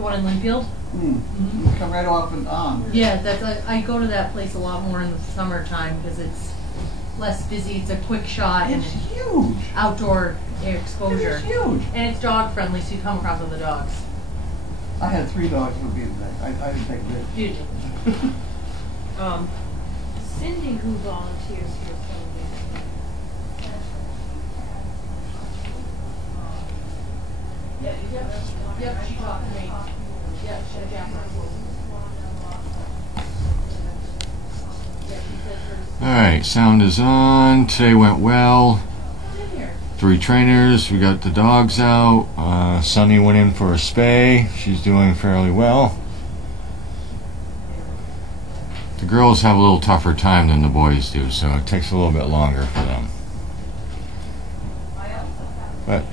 The one in Linfield? You come right off and on. Yeah, I go to that place a lot more in the summertime because it's less busy. It's a quick shot and It's huge. outdoor exposure. It's huge. And it's dog friendly, so you come across other dogs. I had 3 dogs that would be in the day. I didn't take this. Did you? Cindy, who volunteers here for me. Yep, she talked to me. Yep, Alright, sound is on. Today went well. 3 trainers. We got the dogs out. Sunny went in for a spay. She's doing fairly well. The girls have a little tougher time than the boys do, so it takes a little bit longer for them. But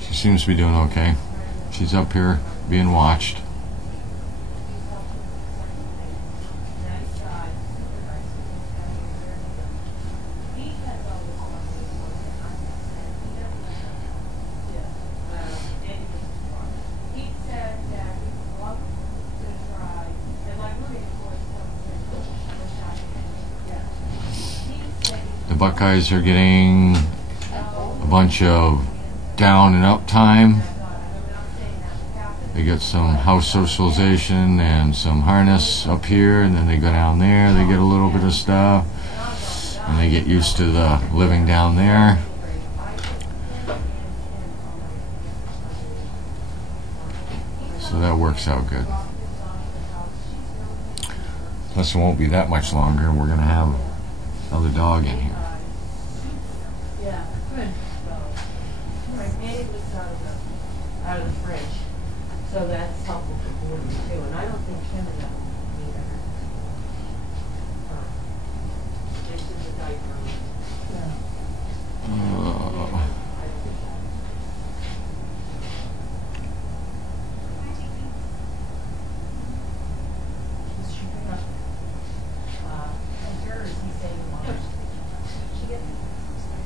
she seems to be doing okay. She's up here being watched. The Buckeyes are getting a bunch of down and up time. They get some house socialization and some harness up here, and then they go down there, they get a little bit of stuff, and they get used to the living down there. So that works out good. Plus it won't be that much longer, we're going to have another dog in here. Yeah, good. Manny was out of the fridge, so that's helpful for boarding too. And I don't think Kim and that either. This is a diaper.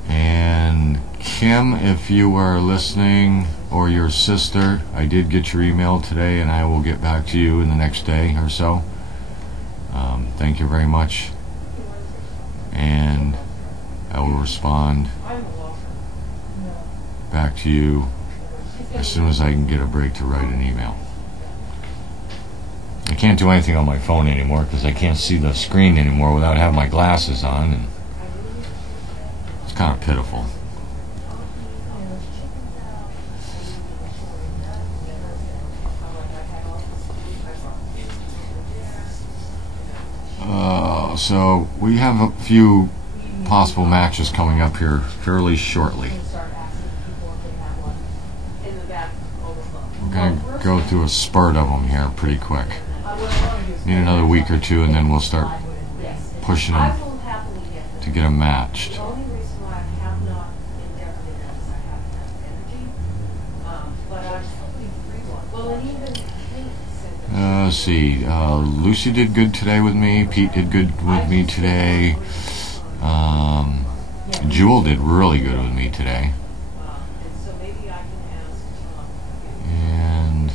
And Kim, if you are listening, or your sister, I did get your email today, and I will get back to you in the next day or so. Thank you very much, and I will respond back to you as soon as I can get a break to write an email. I can't do anything on my phone anymore because I can't see the screen anymore without having my glasses on, and it's kind of pitiful. So we have a few possible matches coming up here fairly shortly. We're going to go through a spurt of them here pretty quick. Need another week or two, and then we'll start pushing them to get them matched. Let's see. Lucy did good today with me. Pete did good with me today. Jewel did really good with me today. And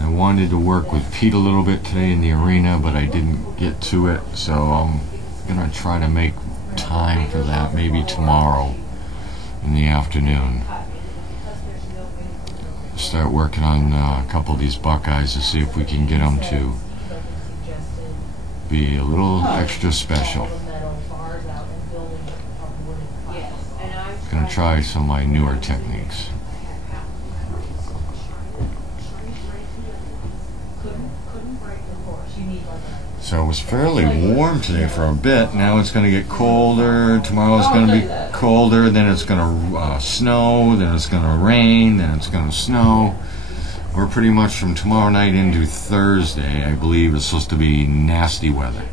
I wanted to work with Pete a little bit today in the arena, but I didn't get to it. So I'm going to try to make time for that maybe tomorrow in the afternoon. Start working on a couple of these Buckeyes to see if we can get them to be a little extra special. Gonna try some of my newer techniques. So it was fairly warm today for a bit. Now it's going to get colder. Tomorrow it's going to be colder. Then it's going to snow. Then it's going to rain. Then it's going to snow. We're pretty much from tomorrow night into Thursday, I believe, it's supposed to be nasty weather.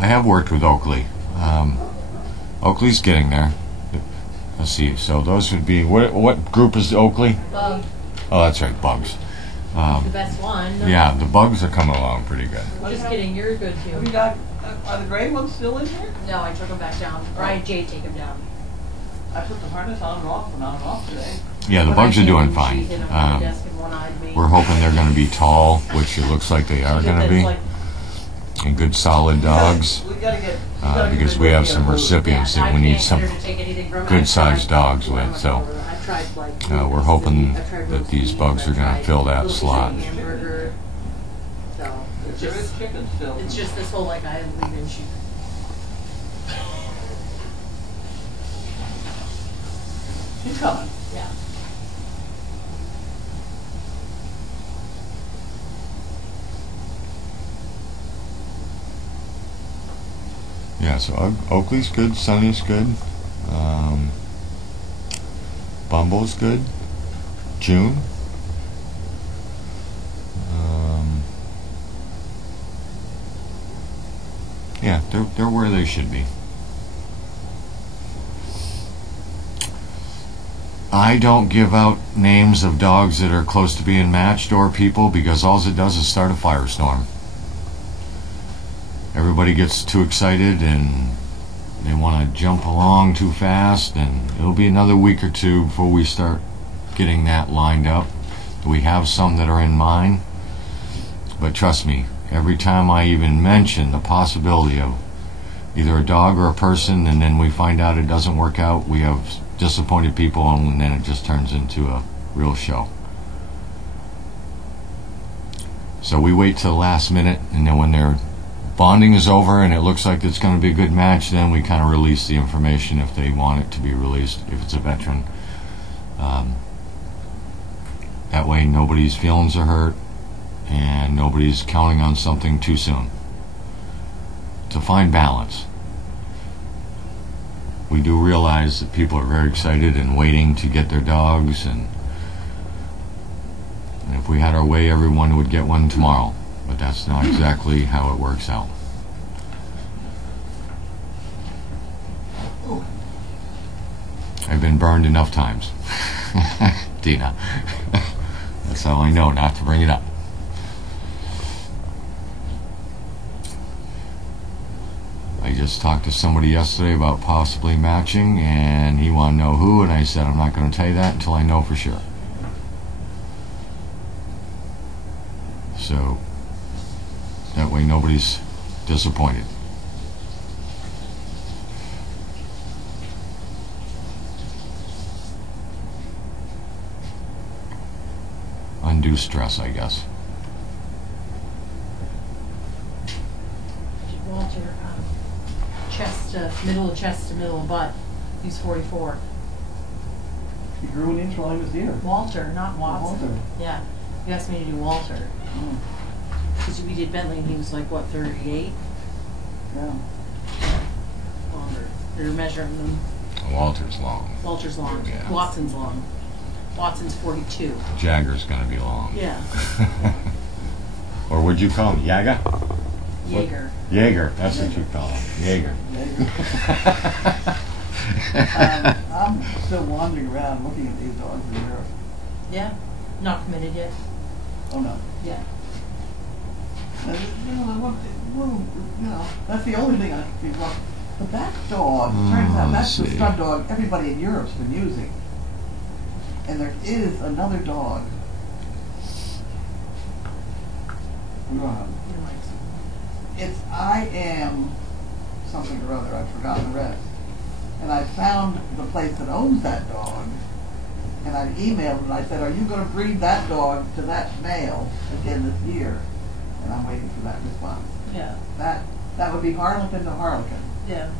I have worked with Oakley. Oakley's getting there. Let's see. So those would be what group is Oakley? Bug. Oh, that's right, bugs. The best one. Yeah, the bugs are coming along pretty good. Just kidding, you're good Have you too. got, are the gray ones still in here? No, I took him back down. Or I had Jay take him down. I put the harness on and off today. Yeah, the When bugs I are came doing in, fine. she hit him on the desk and one-eyed me. We're hoping they're going to be tall, which it looks like they are She going to did this, be, like, and good solid dogs. We gotta get. Because we have some recipients that we need some good-sized dogs with. So we're hoping that these bugs are going to fill that slot. Hamburger. So it's There is just, chicken still. it's just this whole like I have to leave and shoot. She's coming. Yeah. Yeah, so Oakley's good, Sunny's good, Bumble's good, June. Yeah, they're where they should be. I don't give out names of dogs that are close to being matched or people because all it does is start a firestorm. Everybody gets too excited and they want to jump along too fast, and it'll be another week or two before we start getting that lined up. We have some that are in mind, but trust me, every time I even mention the possibility of either a dog or a person and then we find out it doesn't work out, we have disappointed people, and then it just turns into a real show. So we wait till the last minute, and then when their bonding is over and it looks like it's going to be a good match, then we kind of release the information if they want it to be released, if it's a veteran. That way nobody's feelings are hurt and nobody's counting on something too soon. To find balance. We do realize that people are very excited and waiting to get their dogs, and if we had our way, everyone would get one tomorrow, but that's not exactly how it works out. I've been burned enough times. Dina. That's how I know not to bring it up. I just talked to somebody yesterday about possibly matching, and he wanted to know who, and I said I'm not going to tell you that until I know for sure. So that way nobody's disappointed. Undue stress, I guess. Walter, chest to middle of chest to middle of butt. He's 44. He grew an inch while he was here. Walter, not Watson. Walter. Yeah, you asked me to do Walter Mm. because we did Bentley and he was like what 38. Yeah. Longer. They're measuring them. Walter's long. Walter's long. Yeah. Watson's long. Watson's 42. Jagger's going to be long. Yeah. Or would you call him Yaga? Jaeger. Jaeger, that's what you call him. Jaeger. I'm still wandering around looking at these dogs in Europe. Yeah. Not committed yet. Oh no. Yeah. That's the only thing I can think of. But that dog, turns out that's the stud dog everybody in Europe's been using. And there is another dog. It's I am something or other, I've forgotten the rest. And I found the place that owns that dog, and I emailed and I said, are you going to breed that dog to that male again this year? And I'm waiting for that response. Yeah. That would be Harlequin to Harlequin. Yeah.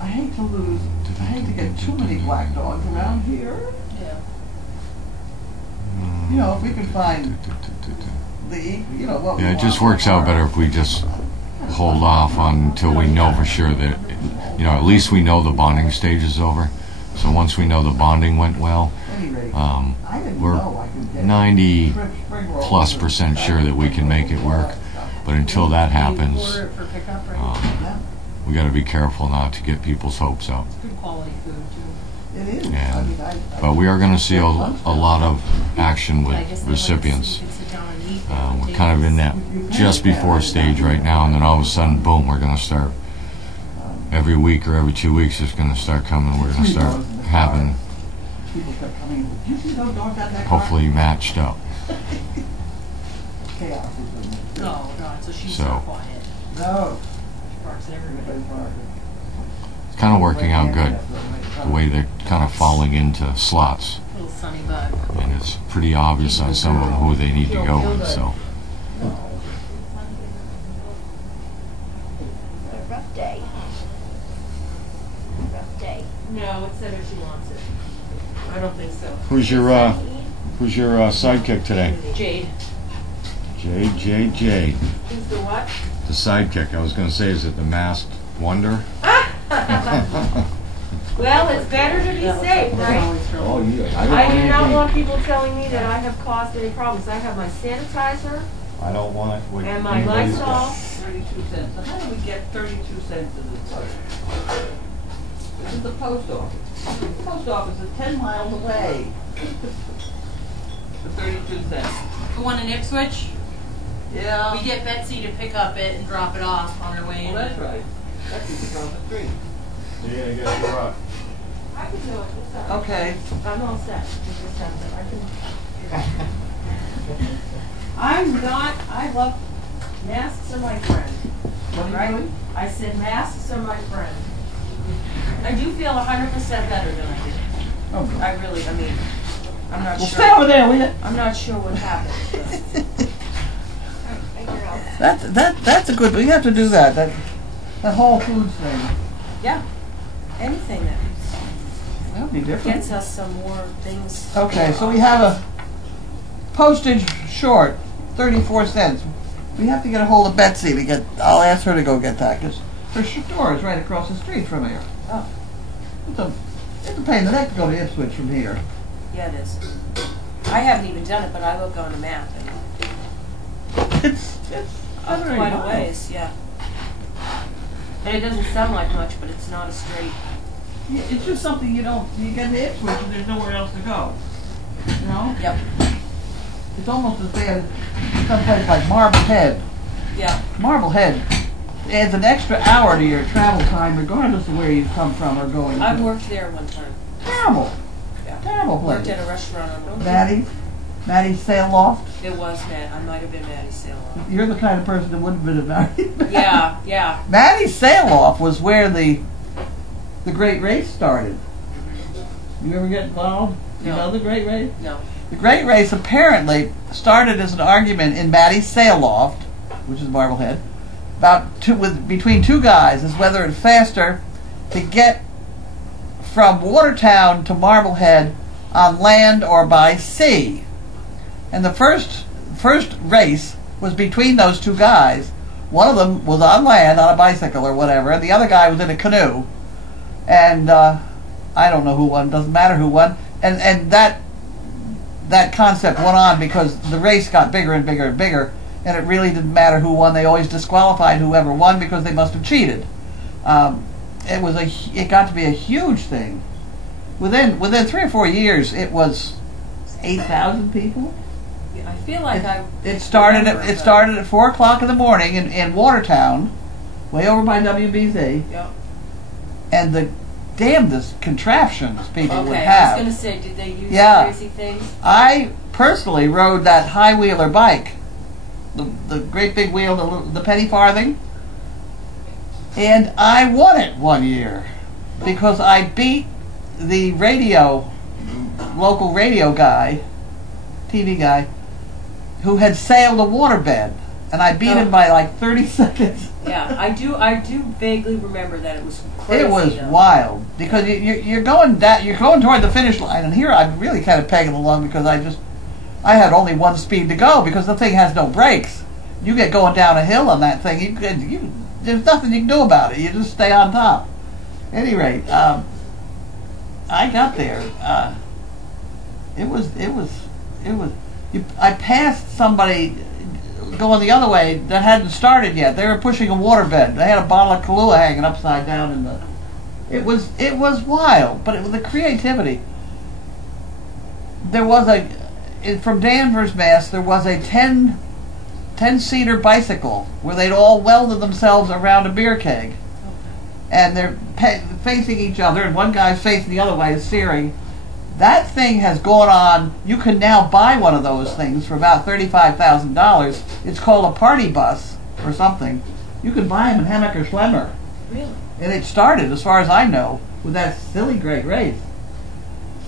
I hate to get too many black dogs around here. Yeah. You know, if we can find what we Yeah, it want just works out our- better if we just hold off until we know for sure that, at least we know the bonding stage is over. So once we know the bonding went well, At any rate, um, I didn't we're know I could get 90 shrimp spring rolls plus and percent sure that we can make it work. But until that You happens, order it for pickup, right? Yeah, we got to be careful not to get people's hopes up. It's good quality food too. it is. Yeah. I mean, But we are going to see a lot of action I guess with they recipients. You can sit down and eat. We're kind of in that just before stage right now, and then all of a sudden, boom, we're going to start every week or every 2 weeks. It's going to start coming. We're going to start having People kept coming in. Did you see those dogs out that hopefully matched up. car? Chaos. Isn't it? No, so she's So- so quiet. No. She barks at everybody. Everybody's barking. It's kind of working out good. The way they're kind of falling into slots, Little sunny bug. and it's pretty obvious on some of them who they need to go with. So A rough day. Rough day. No, it said if she wants it. I don't think so. who's your sidekick today? Jade. Jade. Who's the what? The sidekick. I was going to say, is it the masked wonder? Well, it's better to be safe, right? Oh yeah. I do not want people telling me that I have caused any problems. I have my sanitizer I don't want what and my anybody's Lysol. got. 32 cents. So how do we get 32 cents in this place? This is the post office. The post office is 10 miles away. For 32 cents. The one in Ipswich, Yeah. we get Betsy to pick up it and drop it off on her way in. Well, that's right. That's just across the street. Yeah, I guess you're right. I can do it. It's all right. Okay. I'm all set. Just have to- I can. I'm not. I love masks are my friend. What are you Right? doing? I said masks are my friend. I do feel 100% better than I did. Oh, good. I really. I mean, I'm not Well, sure. stay over there, will you? I'm not sure what happened. But Figure out. That's a good. We have to do that. That Whole Foods thing. yeah, anything that That'd be different. gets us some more things. Okay, so we have a postage short, 34 cents. We have to get a hold of Betsy to get. I'll ask her to go get that because her store is right across the street from here. Oh, It's a pain in the neck to go to Ipswich from here. yeah, it is. I haven't even done it, but I look on a map and It's up very quite a mild. ways. Yeah. And it doesn't sound like much, but it's not a straight. Yeah, it's just something you don't. You get to Ipswich and there's nowhere else to go. You know, Yep. it's almost as bad as someplace like Marblehead. Yeah. Marblehead adds an extra hour to your travel time, regardless of where you come from or going. I to. worked there one time. Terrible, Yeah. terrible place. Worked at a restaurant on Maddie's Sail Loft. It was Matt. I might have been Maddie Saloff. You're the kind of person that wouldn't have been at Maddie's. Yeah, yeah. Maddie's Sail Off was where the Great Race started. You ever get involved? You No. know the Great Race? No. The Great Race apparently started as an argument in Maddie's Sail Loft, which is Marblehead, between two guys as whether it's faster to get from Watertown to Marblehead on land or by sea. And the first race was between those two guys. One of them was on land on a bicycle or whatever, and the other guy was in a canoe. And I don't know who won. Doesn't matter who won. And that concept went on because the race got bigger and bigger and bigger, and it really didn't matter who won. They always disqualified whoever won because they must have cheated. It got to be a huge thing. Within 3 or 4 years, it was 8,000 people. I feel like It started at 4 o'clock in the morning in Watertown, way over by WBZ, Yep. and the damnedest contraptions people would Okay, I have. was going to say, did they use Yeah. crazy things? I personally rode that high wheeler bike, the great big wheel, the penny farthing, and I won it one year because I beat the local radio guy, TV guy, who had sailed a waterbed, and I beat him by like 30 seconds. Yeah, I do vaguely remember that it was crazy. It was though. wild because you're going toward the finish line, and here I'm really kind of pegging along because I had only one speed to go because the thing has no brakes. You get going down a hill on that thing, there's nothing you can do about it. You just stay on top. At any rate, I got there. I passed somebody going the other way that hadn't started yet. They were pushing a waterbed. They had a bottle of Kahlua hanging upside down in the. It was wild, but the creativity. There was from Danvers, Mass. There was a 10-seater bicycle where they'd all welded themselves around a beer keg, and they're facing each other, and one guy's facing the other way, steering. That thing has gone on. You can now buy one of those things for about $35,000. It's called a party bus or something. You can buy them in Hammacher Schlemmer. Really? And it started, as far as I know, with that silly great race.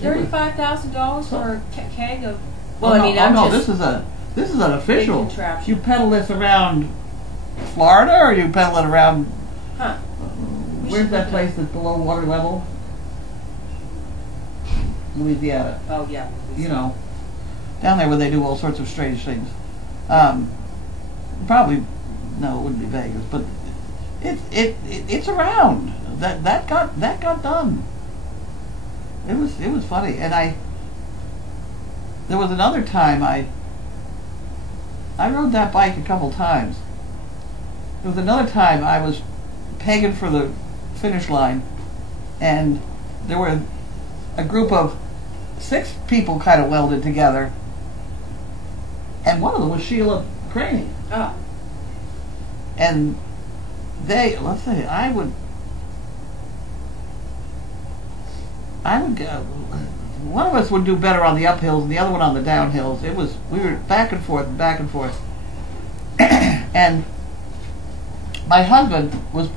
$35,000 for a keg of. Well, this is an official. Big contraption. You pedal this around Florida, or you pedal it around. Huh. Where's that place that's below water level? Louisiana. Oh yeah. You know, down there where they do all sorts of strange things. Probably, no, it wouldn't be Vegas, but it's around. That got done. It was funny, and there was another time I rode that bike a couple times. There was another time I was pegging for the finish line, and there were a group of 6 people kind of welded together, and one of them was Sheila Craney. Oh. And let's say, I would go, one of us would do better on the uphills and the other one on the downhills. We were back and forth and back and forth. And my husband was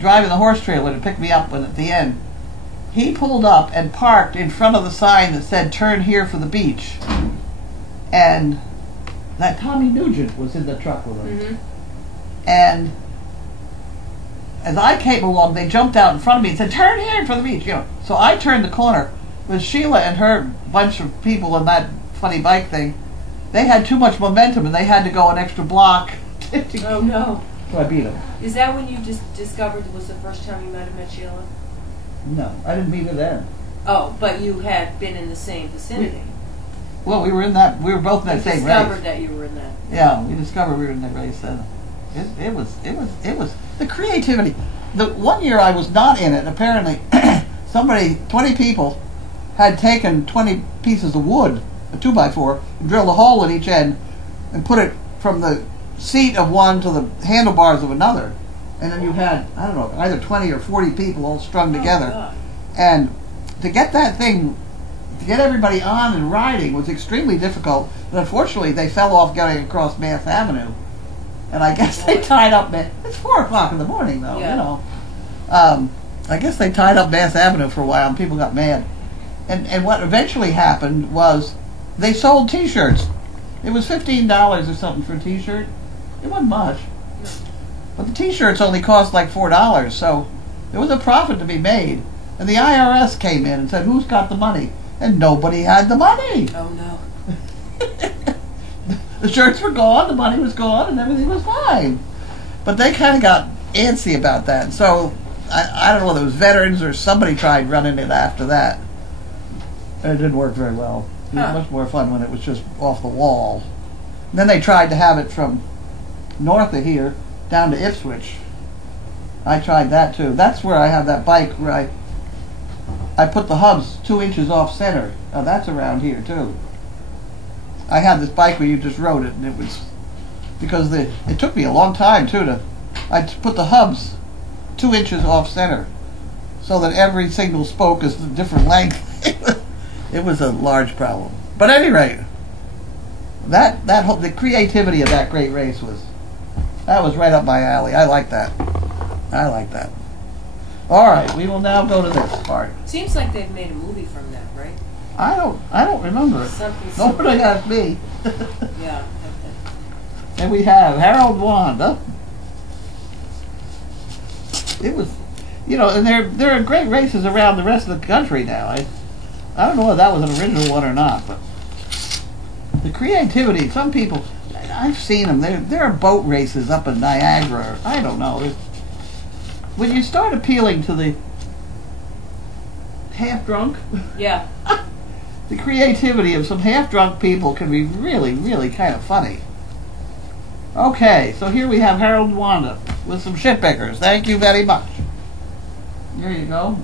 driving the horse trailer to pick me up, and at the end, he pulled up and parked in front of the sign that said, "Turn here for the beach." And that Tommy Nugent was in the truck with him. Mm-hmm. And as I came along, they jumped out in front of me and said, "Turn here for the beach." You know. So I turned the corner with Sheila and her bunch of people in that funny bike thing. They had too much momentum, and they had to go an extra block. Oh no. So I beat them. Is that when you just discovered it was the first time you might have met Sheila? No, I didn't meet her then. Oh, but you had been in the same vicinity. Well, we were both in that same race. Discovered that you were in that. Yeah, we discovered we were in that race. It was the creativity. The one year I was not in it, apparently 20 people had taken 20 pieces of wood, a 2x4, and drilled a hole at each end and put it from the seat of one to the handlebars of another. And then you had, I don't know, either 20 or 40 people all strung together. God. And to get that thing, to get everybody on and riding was extremely difficult. And unfortunately, they fell off getting across Mass Avenue. And I guess they tied up, it's 4 o'clock in the morning though, Yeah. you know. I guess they tied up Mass Avenue for a while and people got mad. And what eventually happened was they sold T-shirts. It was $15 or something for a T-shirt. It wasn't much. But the T-shirts only cost like $4, so there was a profit to be made. And the IRS came in and said, "Who's got the money?" And nobody had the money. Oh no. The shirts were gone, the money was gone, and everything was fine. But they kind of got antsy about that. So I don't know whether it was veterans or somebody tried running it after that. And it didn't work very well. It was much more fun when it was just off the wall. And then they tried to have it from north of here down to Ipswich. I tried that too. That's where I have that bike where I put the hubs 2 inches off center. Now that's around here too. I had this bike where you just rode it, and it was because it took me a long time too I put the hubs 2 inches off center so that every single spoke is a different length. It was a large problem. But at any rate, the creativity of that great race was right up my alley. I like that. All right, we will now go to this part. Seems like they've made a movie from that, right? I don't remember. Something Nobody asked me. Yeah. And we have Harold Wanda. It was, and there are great races around the rest of the country now. I don't know if that was an original one or not, but the creativity. Some people, I've seen them. There are boat races up in Niagara. I don't know. When you start appealing to the half-drunk, Yeah. the creativity of some half-drunk people can be really, really kind of funny. Okay, so here we have Harold and Wanda with some shit pickers. Thank you very much. There you go.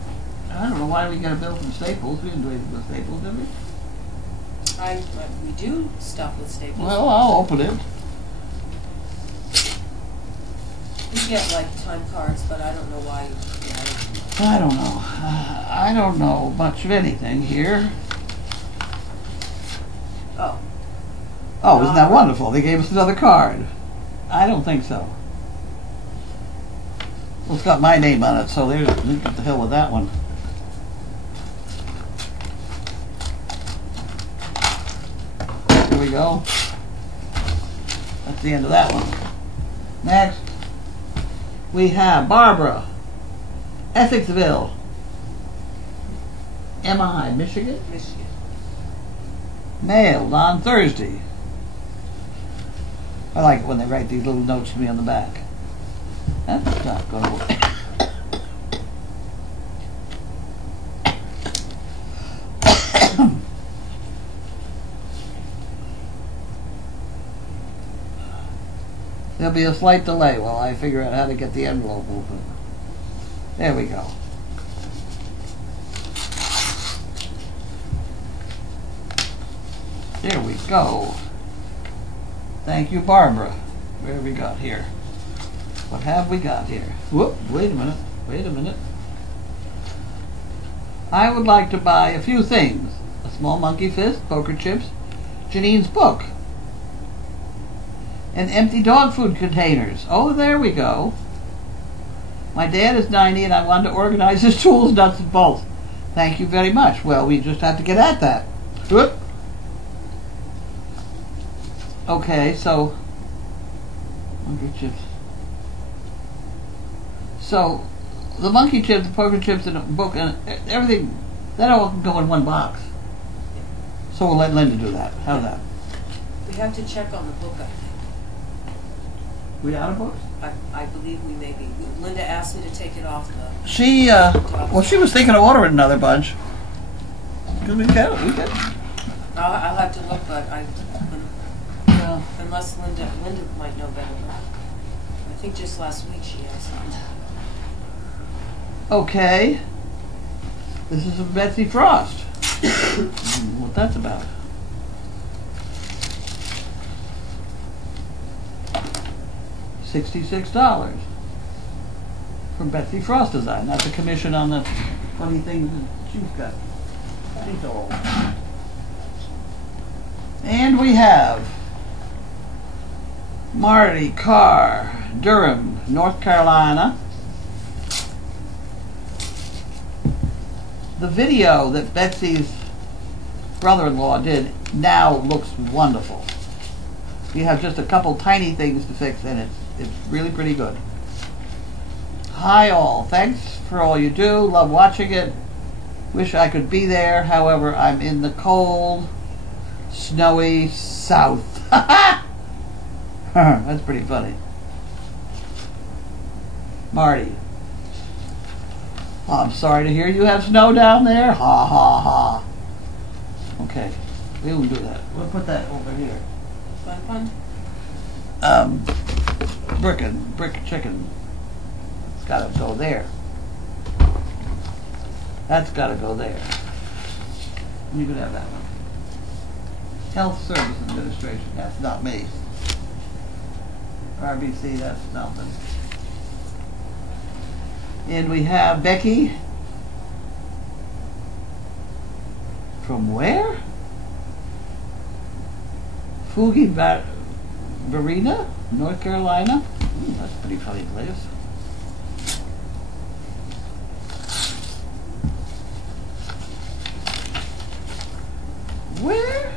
I don't know why we got a bill from Staples. We didn't do anything with Staples, did we? We do stuff with Staples. Well, I'll open it. We get like time cards, but I don't know why. I don't know. I don't know much of anything here. Oh. Oh, isn't that wonderful? They gave us another card. I don't think so. Well, it's got my name on it, so there's get the hell with that one. Here we go. That's the end of that one. Next, we have Barbara, Essexville, MI, Michigan. Michigan. Mailed on Thursday. I like it when they write these little notes to me on the back. That's not going to work. There'll be a slight delay while I figure out how to get the envelope open. There we go. There we go. Thank you, Barbara. What have we got here? What have we got here? Whoop, wait a minute. Wait a minute. I would like to buy a few things. A small monkey fist, poker chips, Janine's book, and empty dog food containers. Oh, there we go. My dad is 90 and I want to organize his tools, nuts, and bolts. Thank you very much. Well, we just have to get at that. Whoop. Okay, so monkey chips. So the monkey chips, the poker chips, and the book, and everything, that all can go in one box. So we'll let Linda do that. How's that? We have to check on the book, I think. We out of books? I believe we may be. Linda asked me to take it off the... She, well, she was thinking of ordering another bunch. Because we can. I'll have to look, but Yeah. unless Linda might know better. I think just last week she asked me. Okay. This is from Betsy Frost. What that's about. $66 from Betsy Frost Design. That's a commission on the funny things that she's got. She's old. And we have Marty Carr, Durham, North Carolina. The video that Betsy's brother-in-law did now looks wonderful. You have just a couple tiny things to fix, and it's really pretty good. Hi all, thanks for all you do, love watching it. Wish I could be there, however I'm in the cold, snowy south. That's pretty funny. Marty. I'm sorry to hear you have snow down there. Ha ha ha. Okay, we won't do that. We'll put that over here. Fun? Brick chicken. It's gotta go there. That's gotta go there. You could have that one. Health Service Administration. That's not me. RBC, that's nothing. And we have Becky. From where? Fugi Barina, North Carolina. Ooh, that's a pretty funny place. Where?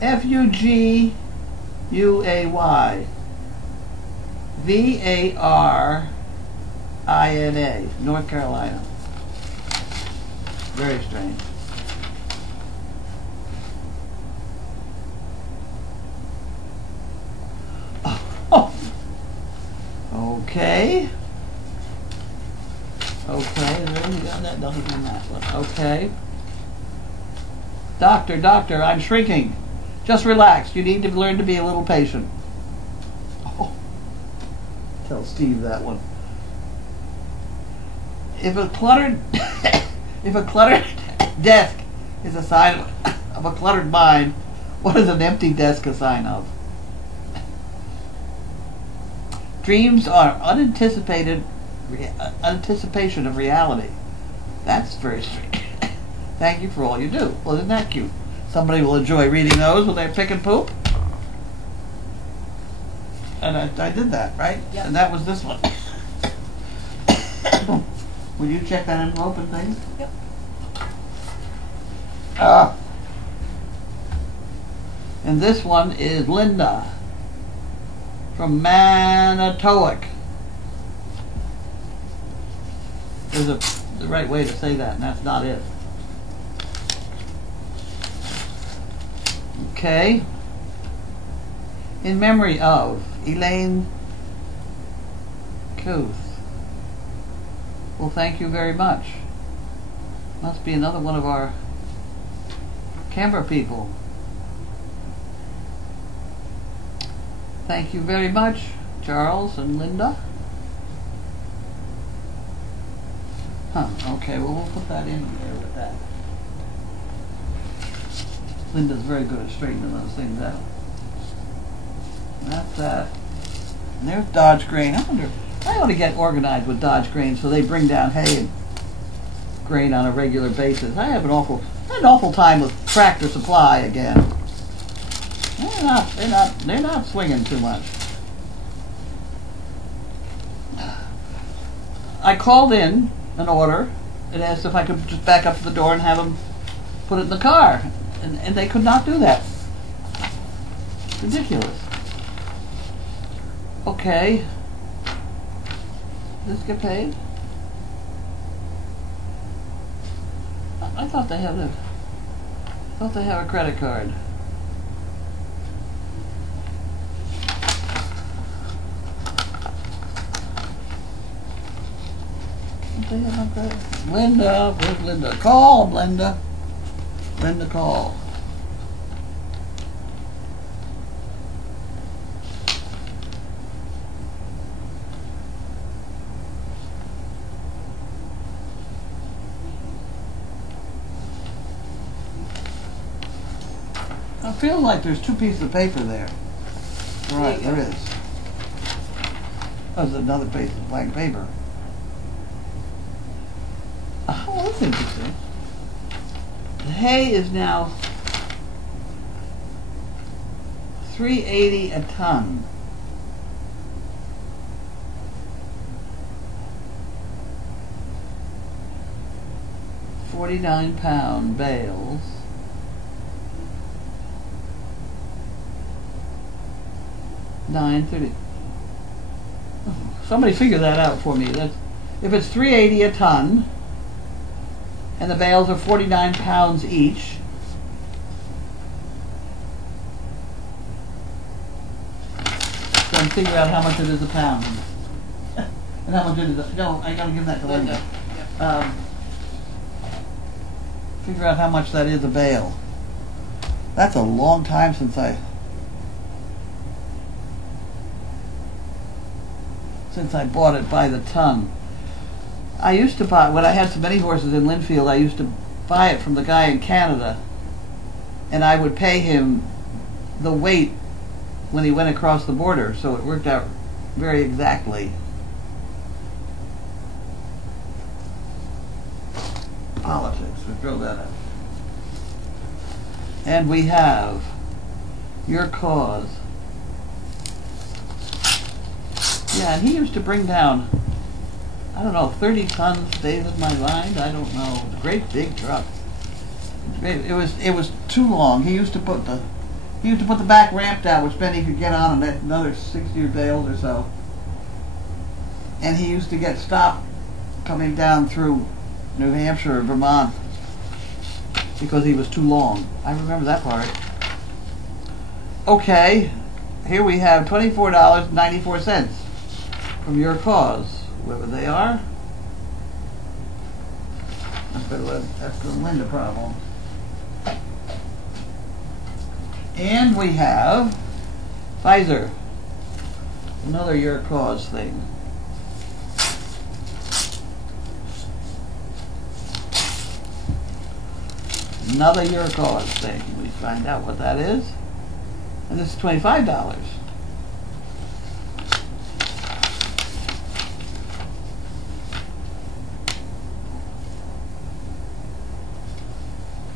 Fuguayy, Varina, North Carolina. Very strange. Oh. Okay. Okay, then you got that, nothing on that one. Okay. Doctor, I'm shrinking. Just relax. You need to learn to be a little patient. tell Steve that one. If a cluttered if a cluttered desk is a sign of a cluttered mind, what is an empty desk a sign of? Dreams are anticipation of reality. That's very strange. Thank you for all you do. Well, isn't that cute? Somebody will enjoy reading those when they're pick and poop. And I did that, right? Yep. And that was this one. Will you check that envelope and things? Yep. And this one is Linda from Manitowoc. There's the right way to say that, and that's not it. Okay. In memory of Elaine Kuth. Well, thank you very much. Must be another one of our camera people. Thank you very much, Charles and Linda. Okay, well, we'll put that in there with that. Linda's very good at straightening those things out. That's that. And there's Dodge Grain. I ought to get organized with Dodge Grain so they bring down hay and grain on a regular basis. I had an awful time with Tractor Supply again. They're not swinging too much. I called in an order and asked if I could just back up to the door and have them put it in the car, and they could not do that. Ridiculous. Okay. Does this get paid? I thought they had a credit card. Linda, where's Linda? Call them, Linda. Linda, call. I feel like there's two pieces of paper there. Right, there is. There's another piece of blank paper. Oh, that's interesting. The hay is now $3.80 a ton. £49 bales. $9.30. Somebody figure that out for me. That's, if it's $3.80 a ton, and the bales are 49 pounds each, then figure out how much it is a pound. And how much it is no, I gotta give that to Linda. Figure out how much that is a bale. That's a long time since I bought it by the ton. I used to buy, when I had so many horses in Linfield, I used to buy it from the guy in Canada, and I would pay him the weight when he went across the border, so it worked out very exactly. Politics, we throw that out. And we have Your Cause. Yeah, and he used to bring down, I don't know, 30 tons stays in my mind. I don't know. It was a great big truck. It was too long. He used to put the back ramp down, which meant he could get on another 60 bales or so. And he used to get stopped coming down through New Hampshire or Vermont because he was too long. I remember that part. Okay, here we have $24.94 from Your Cause, whoever they are. That's the Linda problem. And we have Pfizer. Another your cause thing. Another your cause thing. We find out what that is. And this is $25.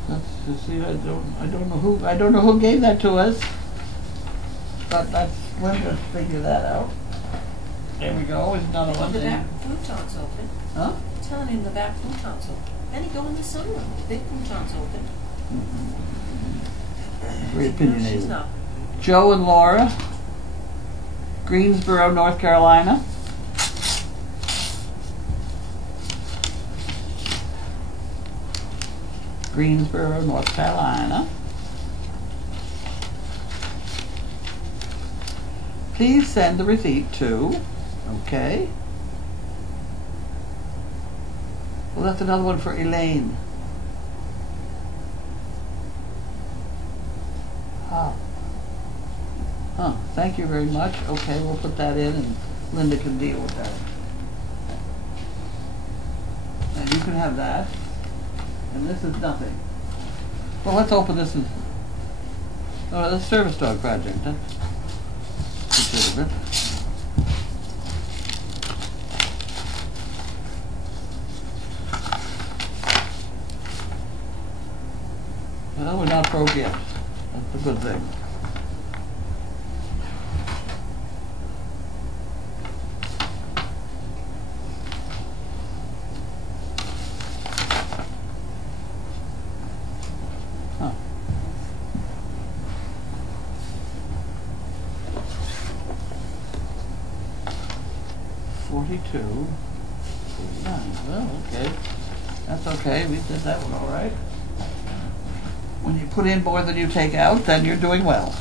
Let's just see. I don't know who gave that to us. But that's Linda figure that out. There we go. There's another one. The back futon's open. Huh? Telling him the back futon's open. Then he go in the sunroom. The big futon's open. Very No, she's opinionated. not. Joe and Laura, Greensboro, North Carolina. Greensboro, North Carolina. Please send the receipt to, okay. Well, that's another one for Elaine. Oh. Huh, thank you very much. Okay, we'll put that in and Linda can deal with that. And you can have that. And this is nothing. Well, let's open this and... Oh, the service dog project, huh? Get rid of it. Well, we're not broke yet. That's a good thing. Huh. $42. $49. Well, okay. That's okay. We did that one all right. When you put in more than you take out, then you're doing well.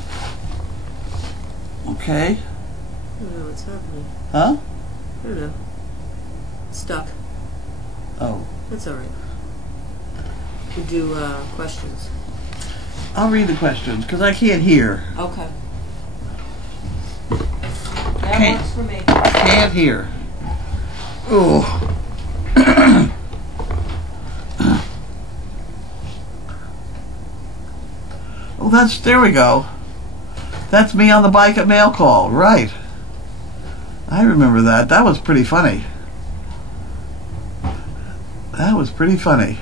Okay? I don't know what's happening. Huh? I don't know. Stuck. Oh. That's all right. We do questions. I'll read the questions, because I can't hear. Okay. That Can't- works for me. Can't hear. Ooh. Oh, there we go. That's me on the bike at Mail Call, right. I remember that. That was pretty funny. That was pretty funny.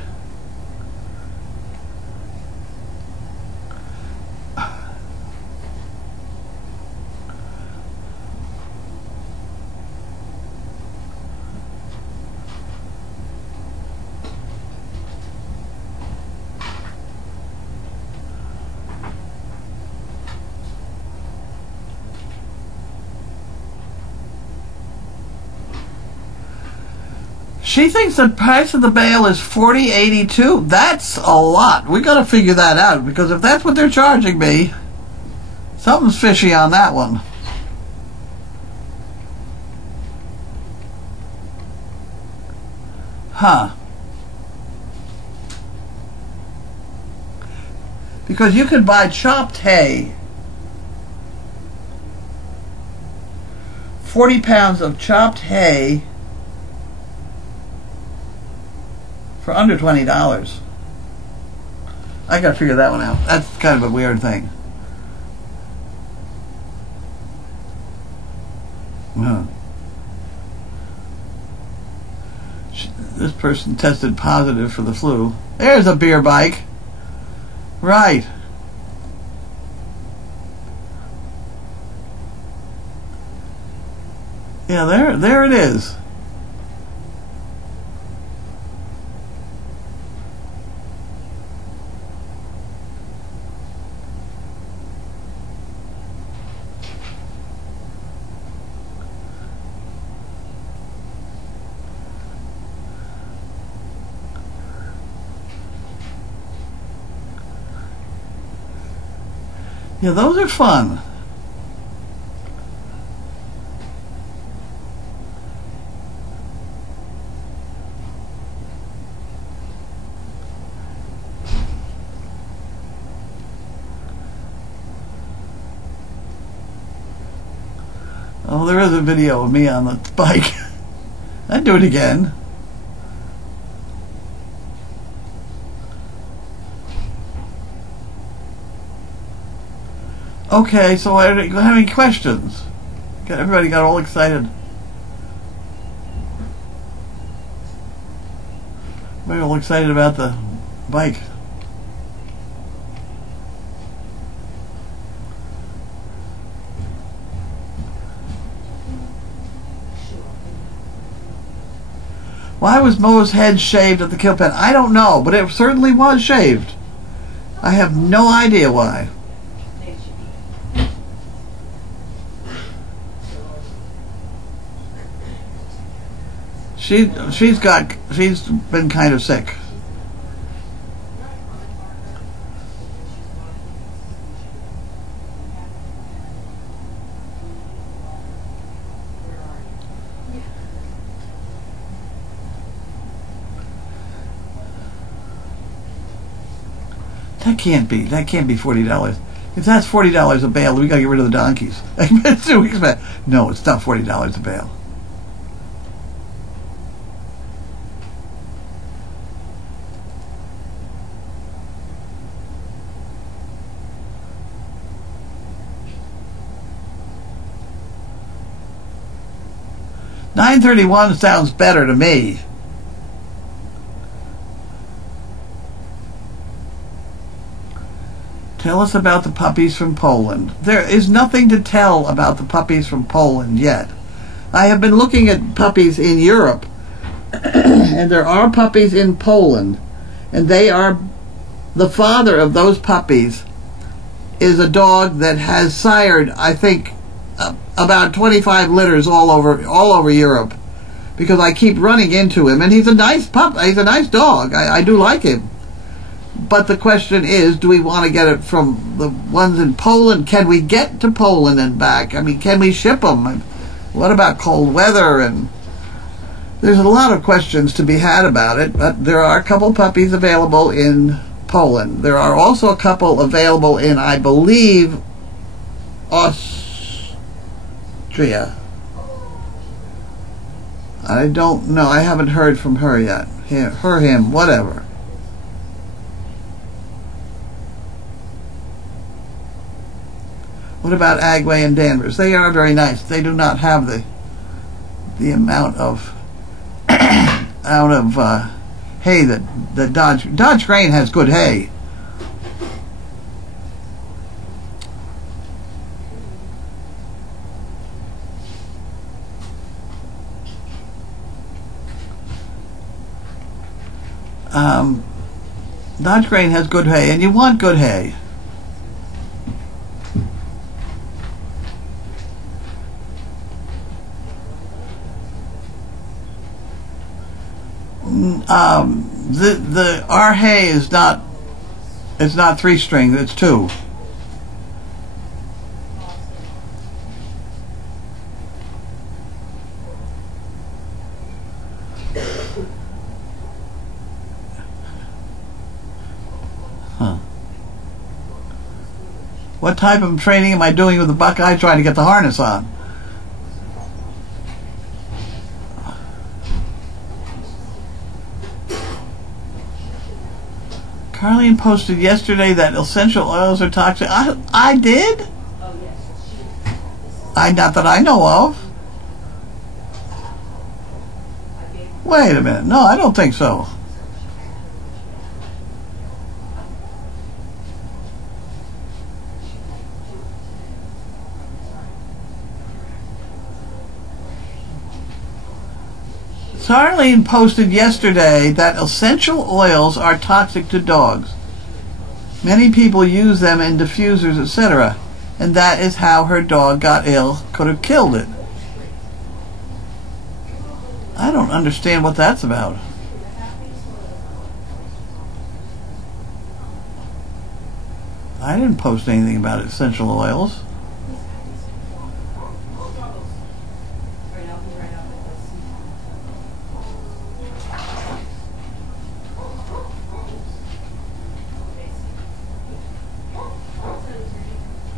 She thinks the price of the mail is $40.82. That's a lot. We got to figure that out, because if that's what they're charging me, something's fishy on that one. Huh. Because you can buy chopped hay. 40 pounds of chopped hay for under $20. I gotta figure that one out. That's kind of a weird thing. Huh. This person tested positive for the flu. There's a beer bike. Right. Yeah, there it is. Yeah, those are fun. Oh, there is a video of me on the bike. I'd do it again. Okay, so I don't have any questions. Everybody got all excited. Everybody all excited about the bike. Why was Mo's head shaved at the kill pen? I don't know, but it certainly was shaved. I have no idea why. She's been kind of sick. That can't be $40. If that's $40 a bale, we gotta get rid of the donkeys. It's too expensive. No, it's not $40 a bale. $9.31 sounds better to me. Tell us about the puppies from Poland. There is nothing to tell about the puppies from Poland yet. I have been looking at puppies in Europe, and there are puppies in Poland, and they are, the father of those puppies is a dog that has sired, I think, about 25 litters all over Europe, because I keep running into him, and he's a nice pup. He's a nice dog. I do like him. But the question is, do we want to get it from the ones in Poland? Can we get to Poland and back? I mean, can we ship them? What about cold weather? And there's a lot of questions to be had about it, but there are a couple puppies available in Poland. There are also a couple available in, I believe, Austria. I don't know. I haven't heard from her yet. Him, whatever. What about Agway and Danvers? They are very nice. They do not have the amount of hay that Dodge Grain has good hay. Dodge Grain has good hay, and you want good hay. Our hay is not, it's not 3-string, it's 2. Huh. What type of training am I doing with the Buckeye trying to get the harness on? Carlene posted yesterday that essential oils are toxic. I did? Oh, yes. Not that I know of. Wait a minute. No, I don't think so. Carlene posted yesterday that essential oils are toxic to dogs. Many people use them in diffusers, etc., and that is how her dog got ill, could have killed it. I don't understand what that's about. I didn't post anything about essential oils.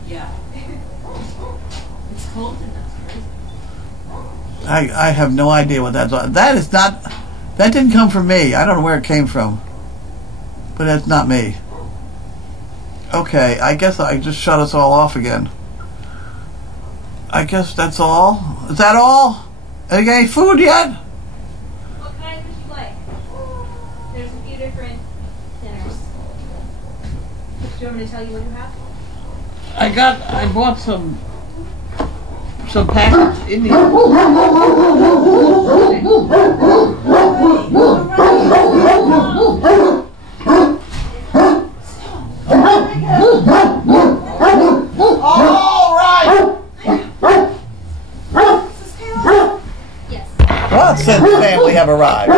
Yeah. It's cold enough, right? I have no idea what that's. That is not. That didn't come from me. I don't know where it came from. But that's not me. Okay, I guess I just shut us all off again. I guess that's all. Is that all? Have you got any food yet? What kind would you like? There's a few different dinners. Do you want me to tell you what you have? I bought some packets in here. All right. Yes. Well, since family have arrived.